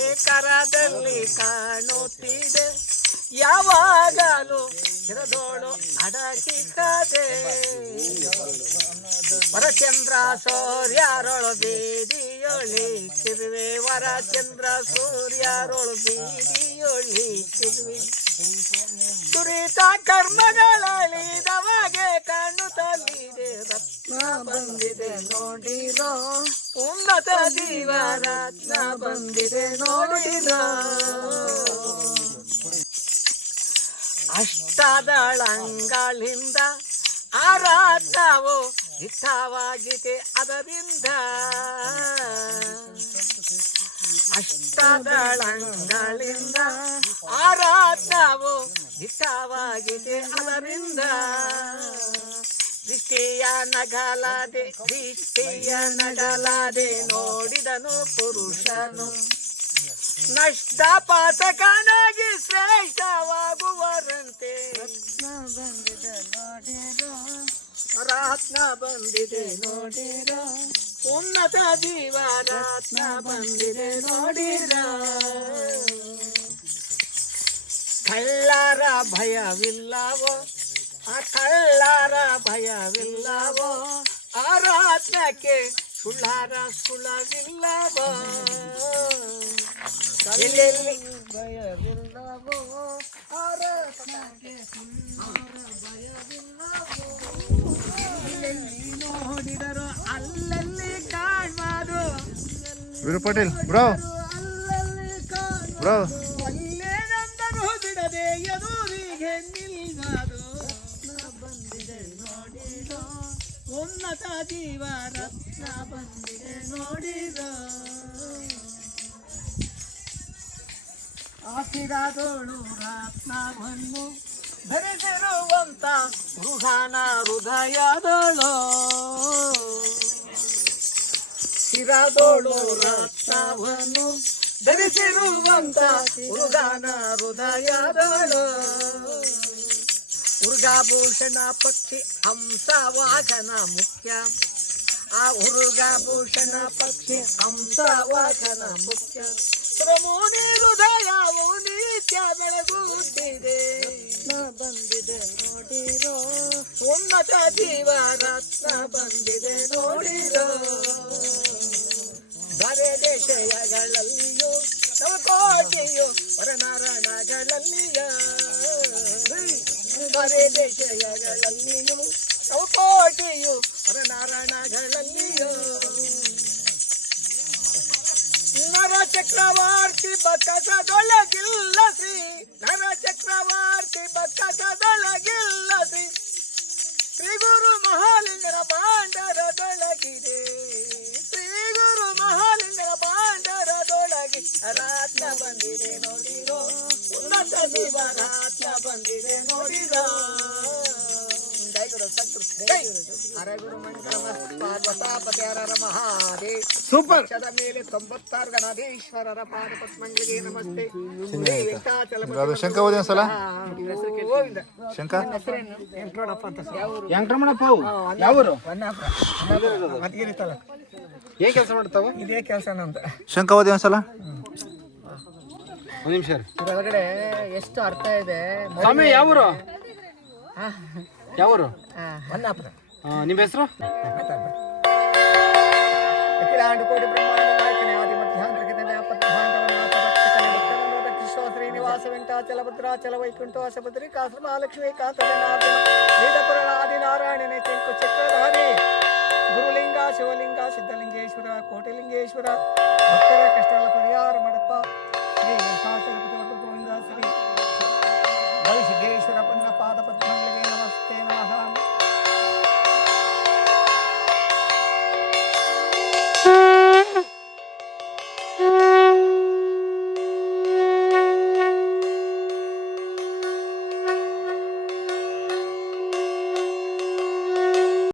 ಕರದಲ್ಲಿ ಕಾಣುತ್ತಿದೆ. ಯಾವಾಗಲೂ ಹಿರದೋಳು ಅಡಕಿಕದೆ ಕಾದೆ ವರಚಂದ್ರ ಸೂರ್ಯರೊಳು ಬೀದಿಯೊಳಿ, ಕಿರುವೆ ವರಚಂದ್ರ ಸೂರ್ಯರೊಳು ಬೀದಿಯೊಳಿ, ಕಿರುವೆ. ಸುರಿತ ಕರ್ಮಗಳಲ್ಲಿದವಾಗೆ ಕಾಣುತ್ತಲಿದೆ ರತ್ನ ಬಂದಿದೆ ನೋಡಿರೋ ಉನ್ನತ ಜೀವ ರತ್ನ ಬಂದಿದೆ ನೋಡಿದ. ಅಷ್ಟದಳಂಗಳಿಂದ ಆರಾಧವು ಹಿತವಾಗಿದೆ ಅದರಿಂದ. ಅಷ್ಟದಳಂಗಳಿಂದ ಆರಾಧವು ಹಿತವಾಗಿದೆ ಅದರಿಂದ. ದೃಷ್ಟಿಯ ನಗಲಾದೆ ದೃಷ್ಟಿಯ ನಗಲಾದೆ ನೋಡಿದನು ಪುರುಷನು. ನಷ್ಟ ಪಾತಕನಾಗಿ ಶ್ರೇಷ್ಠವಾಗುವರಂತೆ. ರತ್ನ ಬಂದಿದೆ ನೋಡಿರ. ಉನ್ನತ ಜೀವ ರತ್ನ ಬಂದಿದೆ ನೋಡಿರ. ಕಳ್ಳರ ಭಯವಿಲ್ಲವೋ? ಆ ಕಳ್ಳರ ಭಯ ರತ್ನಕ್ಕೆ ಸುಳ್ಳಾರ ಸುಳ್ಳವಿಲ್ಲವೋ ಎಲ್ಲೆಲ್ಲಿ? ಭಯವಿಲ್ಲವೋ? ಭಯವಿಲ್ಲವೋ? ಎಲ್ಲೆಲ್ಲಿ ನೋಡಿದರು ಅಲ್ಲಲ್ಲಿ ಕಾಣ್ಬಾರು ವೀರು ಪಾಟೀಲ್ ಬ್ರೋ. ಅಲ್ಲಲ್ಲಿ ನಂದರು ಬ್ರೋ. ಒಲ್ಲೇನೆಂದರೂ ಬಿಡದೆ ಎದುರಿಗೆ ನಿಲ್ಬಾರು ಉನ್ನತ ಜೀವ ರತ್ನ ಬಂದಿದೆ ನೋಡಿರೋ ತೋಳು ರತ್ನವನ್ನು ಧರಿಸಿರುವಂತ ಮೃಗಾನ ಹೃದಯದಳು. ಶಿರಾದೋಳು ರತ್ನವನ್ನು ಧರಿಸಿರುವಂತ ಮೃಗಾನ ಹೃದಯದಳು. ಉರ್ಗಾಭೂಷಣ ಪಕ್ಷಿ ಹಂಸ ವಾಹನ ಮುಖ್ಯ. ಆ ಉರುಗಾಭೂಷಣ ಪಕ್ಷಿ ಹಂಸ ವಾಹನ ಮುಖ್ಯ ಪ್ರಮೋನಿ ಹೃದಯವು ನಿತ್ಯ ಬೆಳಗುತ್ತಿದೆ. ಬಂದಿದೆ ನೋಡಿರೋ. ಉನ್ನತ ಜೀವ ರತ್ನ ಬಂದಿದೆ ನೋಡಿರೋ. ಬರೆ ದೇಶಯಗಳಲ್ಲಿಯೂ ನವಕೋಟಿಯು ಪರನಾರಾಯಣಗಳಲ್ಲಿಯ ಬರೆ ದೇಶಯಗಳಲ್ಲಿಯೂ ಚೌಕೋಟಿಯು ಪರನಾರಾಯಣಗಳಲ್ಲಿಯೋ ನರ ಚಕ್ರವರ್ತಿ ಬಕ್ಕಸದೊಳಗಿಲ್ಲಸಿ ನರ ಚಕ್ರವರ್ತಿ ಬಕ್ಕಸದೊಳಗಿಲ್ಲಸಿ ಶ್ರೀ ಗುರು ಮಹಾಲಿಂಗರ ಭಾಂಡರದೊಳಗಿದೆ ಸೂಪರ್. ಮೇಲೆ ತೊಂಬತ್ತಾರು ಗಣಾಧೀಶ್ವರರ ನಮಸ್ತೆ. ಶಂಕ ಓದಿ ಒಂದ್ಸಲ ಗೋವಿಂದ. ಶಂಕ ವೆಂಕಟರಮಣಪ್ಪ ಯಾವರು. ಏನ್ ಕೆಲಸ ಮಾಡ್ತಾವ? ಇದೇ ಕೆಲಸ ಶಂಕ ಓದಿ ಒಂದ್ಸಲ ಒಂದ್ ನಿಮಿಷ ರೀ ಎಷ್ಟು ಅರ್ಥ ಇದೆ? ಸ್ವಾಮಿ ಯಾವರು? ಹಾ, ಯಾವೂರು? ಹೊನ್ನಾಪುರ ನಿಮ್ಮ ಹೆಸರು శ్రీనివాస వెంకటాచల భద్రాచల వైకుంఠవాసభద్రి కాశ్రమ లక్ష్మీ కాతనారాయణ చెంకు చక్రధారి గురులింగ శివలింగ సిద్ధలింగేశ్వర కోటిలింగేశ్వర భక్తుల కష్టాల పరిహార మడప శ్రీ వెంకటాచలపతి గోవింద సిద్ధేశ్వర పన్న పాద పద్మంగళ